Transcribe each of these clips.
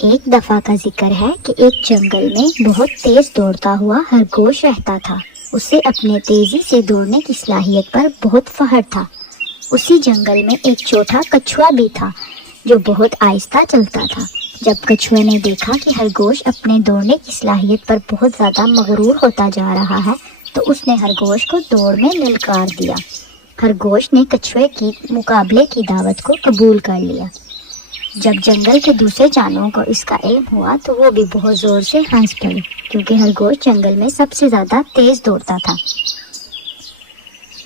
ایک دفعہ کا ذکر ہے کہ ایک جنگل میں بہت تیز دوڑتا ہوا خرگوش رہتا تھا۔ اسے اپنے تیزی سے دوڑنے کی صلاحیت پر بہت فخر تھا۔ اسی جنگل میں ایک چھوٹا کچھوا بھی تھا جو بہت آہستہ چلتا تھا۔ جب کچھوے نے دیکھا کہ خرگوش اپنے دوڑنے کی صلاحیت پر بہت زیادہ مغرور ہوتا جا رہا ہے تو اس نے خرگوش کو دوڑ میں للکار دیا۔ خرگوش نے کچھوے کی مقابلے کی دعوت کو قبول کر لیا۔ جب جنگل کے دوسرے جانوروں کو اس کا علم ہوا تو وہ بھی بہت زور سے ہنس پڑے، کیونکہ خرگوش جنگل میں سب سے زیادہ تیز دوڑتا تھا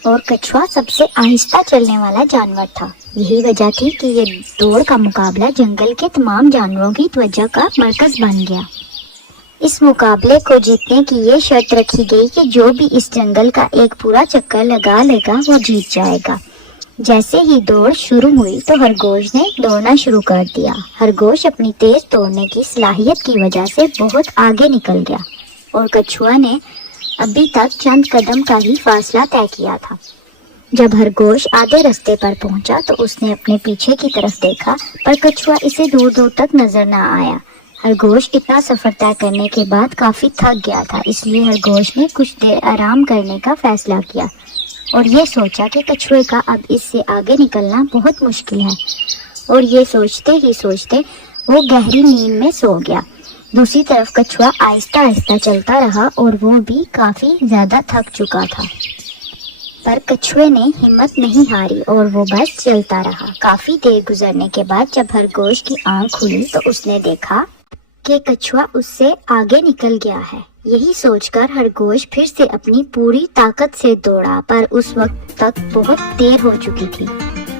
اور کچھوا سب سے آہستہ چلنے والا جانور تھا۔ یہی وجہ تھی کہ یہ دوڑ کا مقابلہ جنگل کے تمام جانوروں کی توجہ کا مرکز بن گیا۔ اس مقابلے کو جیتنے کی یہ شرط رکھی گئی کہ جو بھی اس جنگل کا ایک پورا چکر لگا لے گا وہ جیت جائے گا۔ جیسے ہی دوڑ شروع ہوئی تو خرگوش نے دوڑنا شروع کر دیا۔ خرگوش اپنی تیز دوڑنے کی صلاحیت کی وجہ سے بہت آگے نکل گیا اور کچھوا نے ابھی تک چند قدم کا ہی فاصلہ طے کیا تھا۔ جب خرگوش آدھے رستے پر پہنچا تو اس نے اپنے پیچھے کی طرف دیکھا، پر کچھوا اسے دور دور تک نظر نہ آیا۔ خرگوش اتنا سفر طے کرنے کے بعد کافی تھک گیا تھا، اس لیے خرگوش نے کچھ دیر آرام کرنے کا فیصلہ کیا اور یہ سوچا کہ کچھوے کا اب اس سے آگے نکلنا بہت مشکل ہے، اور یہ سوچتے ہی سوچتے وہ گہری نیند میں سو گیا۔ دوسری طرف کچھوا آہستہ آہستہ چلتا رہا اور وہ بھی کافی زیادہ تھک چکا تھا، پر کچھوے نے ہمت نہیں ہاری اور وہ بس چلتا رہا۔ کافی دیر گزرنے کے بعد جب خرگوش کی آنکھ کھلی تو اس نے دیکھا کہ کچھوا اس سے آگے نکل گیا ہے۔ یہی سوچ کر خرگوش پھر سے اپنی پوری طاقت سے دوڑا، پر اس وقت تک بہت دیر ہو چکی تھی،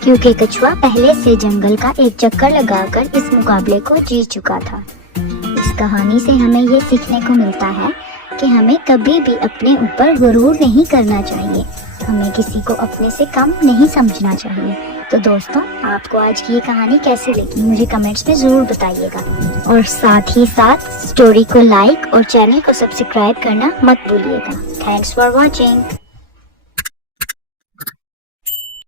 کیونکہ کچھوا پہلے سے جنگل کا ایک چکر لگا کر اس مقابلے کو جیت چکا تھا۔ اس کہانی سے ہمیں یہ سیکھنے کو ملتا ہے کہ ہمیں کبھی بھی اپنے اوپر غرور نہیں کرنا چاہیے، ہمیں کسی کو اپنے سے کم نہیں سمجھنا چاہیے۔ تو دوستوں، آپ کو آج کی یہ کہانی کیسی لگی مجھے کمنٹس میں ضرور بتائیے گا، اور ساتھ ہی ساتھ سٹوری کو لائک اور چینل کو سبسکرائب کرنا مت بھولیے گا۔ Thanks for watching.